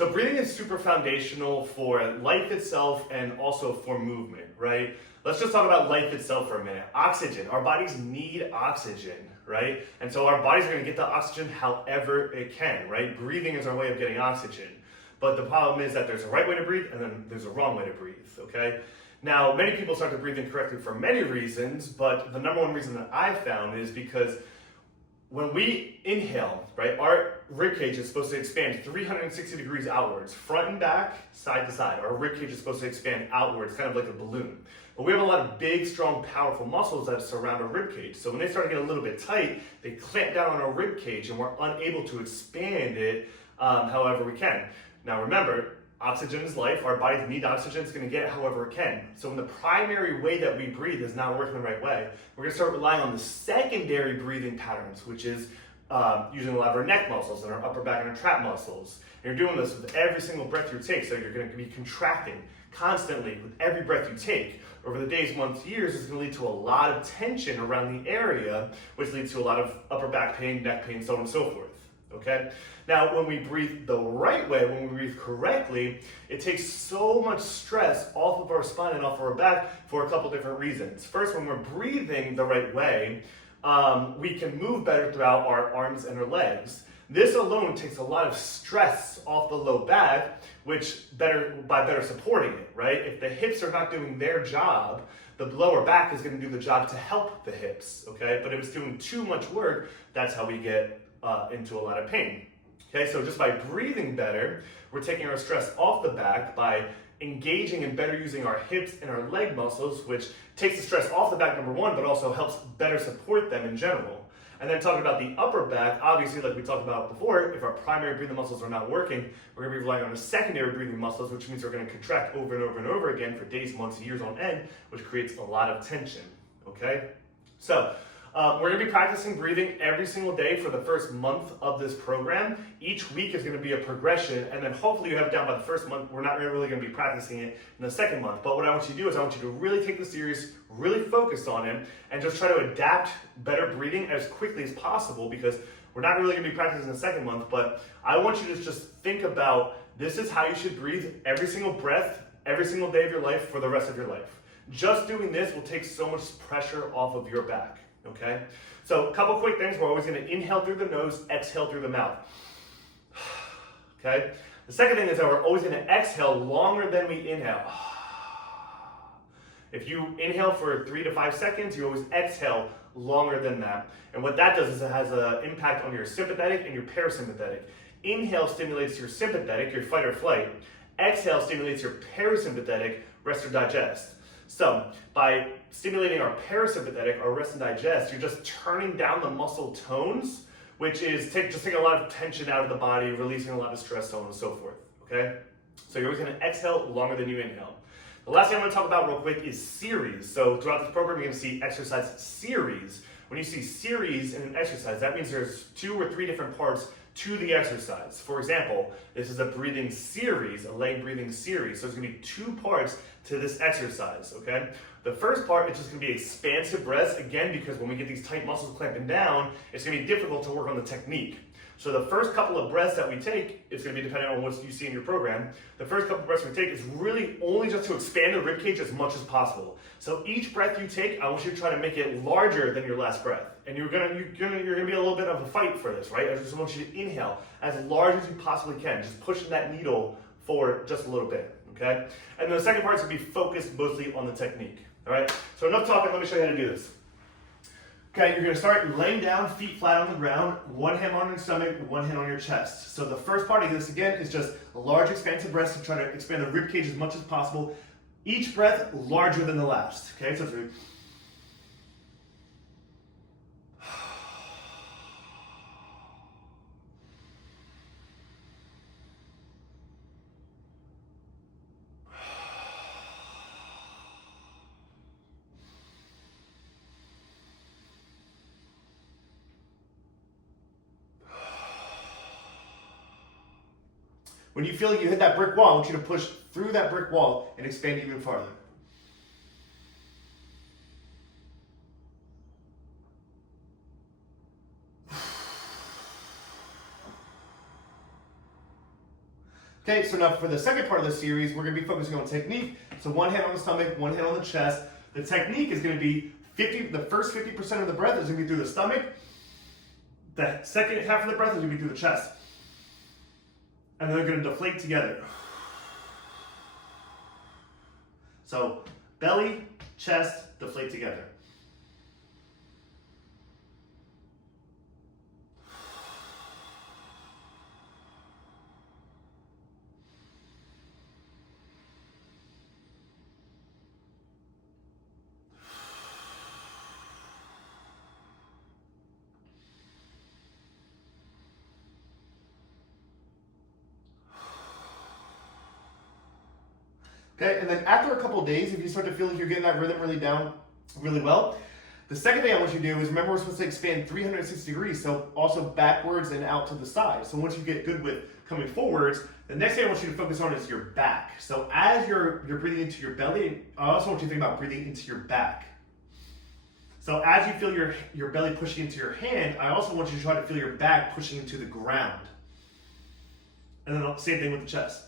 So breathing is super foundational for life itself and also for movement, right? Let's just talk about life itself for a minute. Oxygen. Our bodies need oxygen, right? And so our bodies are going to get the oxygen however it can, right? Breathing is our way of getting oxygen. But the problem is that there's a right way to breathe and then there's a wrong way to breathe, okay? Now, many people start to breathe incorrectly for many reasons, but the number one reason that I found is because when we inhale, right, our rib cage is supposed to expand 360 degrees outwards, front and back, side to side. Our rib cage is supposed to expand outwards, kind of like a balloon. But we have a lot of big, strong, powerful muscles that surround our rib cage. So when they start to get a little bit tight, they clamp down on our rib cage and we're unable to expand it however we can. Now remember, oxygen is life. Our bodies need oxygen. It's going to get it however it can. So when the primary way that we breathe is not working the right way, we're going to start relying on the secondary breathing patterns, which is using a lot of our neck muscles and our upper back and our trap muscles. And you're doing this with every single breath you take. So you're going to be contracting constantly with every breath you take. Over the days, months, years, it's going to lead to a lot of tension around the area, which leads to a lot of upper back pain, neck pain, so on and so forth. Okay? Now, when we breathe the right way, when we breathe correctly, it takes so much stress off of our spine and off of our back for a couple different reasons. First, when we're breathing the right way, we can move better throughout our arms and our legs. This alone takes a lot of stress off the low back, which by better supporting it, right? If the hips are not doing their job, the lower back is going to do the job to help the hips, okay? But if it's doing too much work, that's how we get into a lot of pain. Okay, so just by breathing better, we're taking our stress off the back by engaging and better using our hips and our leg muscles, which takes the stress off the back, number one, but also helps better support them in general. And then talking about the upper back, obviously, like we talked about before, if our primary breathing muscles are not working, we're going to be relying on the secondary breathing muscles, which means we're going to contract over and over and over again for days, months, years on end, which creates a lot of tension, okay? So, we're going to be practicing breathing every single day for the first month of this program. Each week is going to be a progression, and then hopefully you have it down by the first month. We're not really going to be practicing it in the second month. But what I want you to do is I want you to really take this serious, really focus on it, and just try to adapt better breathing as quickly as possible, because we're not really going to be practicing in the second month. But I want you to just think about this is how you should breathe every single breath, every single day of your life for the rest of your life. Just doing this will take so much pressure off of your back. Okay, so a couple quick things. We're always going to inhale through the nose, exhale through the mouth. Okay, the second thing is that we're always going to exhale longer than we inhale. If you inhale for 3 to 5 seconds, you always exhale longer than that. And what that does is it has an impact on your sympathetic and your parasympathetic. Inhale stimulates your sympathetic, your fight or flight. Exhale stimulates your parasympathetic, rest or digest. So by stimulating our parasympathetic, our rest and digest, you're just turning down the muscle tones, which is just taking a lot of tension out of the body, releasing a lot of stress, so on and so forth, okay? So you're always gonna exhale longer than you inhale. The last thing I'm gonna talk about real quick is series. So throughout this program, you're gonna see exercise series. When you see series in an exercise, that means there's 2 or 3 different parts to the exercise. For example, this is a breathing series, a leg breathing series. So there's gonna be 2 parts to this exercise, okay? The first part is just gonna be expansive breaths, again, because when we get these tight muscles clamping down, it's gonna be difficult to work on the technique. So the first couple of breaths that we take is going to be dependent on what you see in your program. The first couple of breaths we take is really only just to expand the rib cage as much as possible. So each breath you take, I want you to try to make it larger than your last breath. And you're gonna be a little bit of a fight for this, right? I just want you to inhale as large as you possibly can, just pushing that needle forward just a little bit, okay? And the second part is going to be focused mostly on the technique, all right? So enough talking, let me show you how to do this. Okay, you're going to start laying down, feet flat on the ground, one hand on your stomach, one hand on your chest. So the first part of this, again, is just a large expansive breath to try to expand the rib cage as much as possible. Each breath larger than the last. Okay, so it's really... When you feel like you hit that brick wall, I want you to push through that brick wall and expand even farther. Okay, so now for the second part of the series, we're going to be focusing on technique. So one hand on the stomach, one hand on the chest. The technique is going to be the first 50% of the breath is going to be through the stomach. The second half of the breath is going to be through the chest. And they're going to deflate together. So belly, chest, deflate together. Okay, and then after a couple of days, if you start to feel like you're getting that rhythm really down really well, the second thing I want you to do is remember we're supposed to expand 360 degrees, so also backwards and out to the side. So once you get good with coming forwards, the next thing I want you to focus on is your back. So as you're breathing into your belly, I also want you to think about breathing into your back. So as you feel your belly pushing into your hand, I also want you to try to feel your back pushing into the ground. And then same thing with the chest.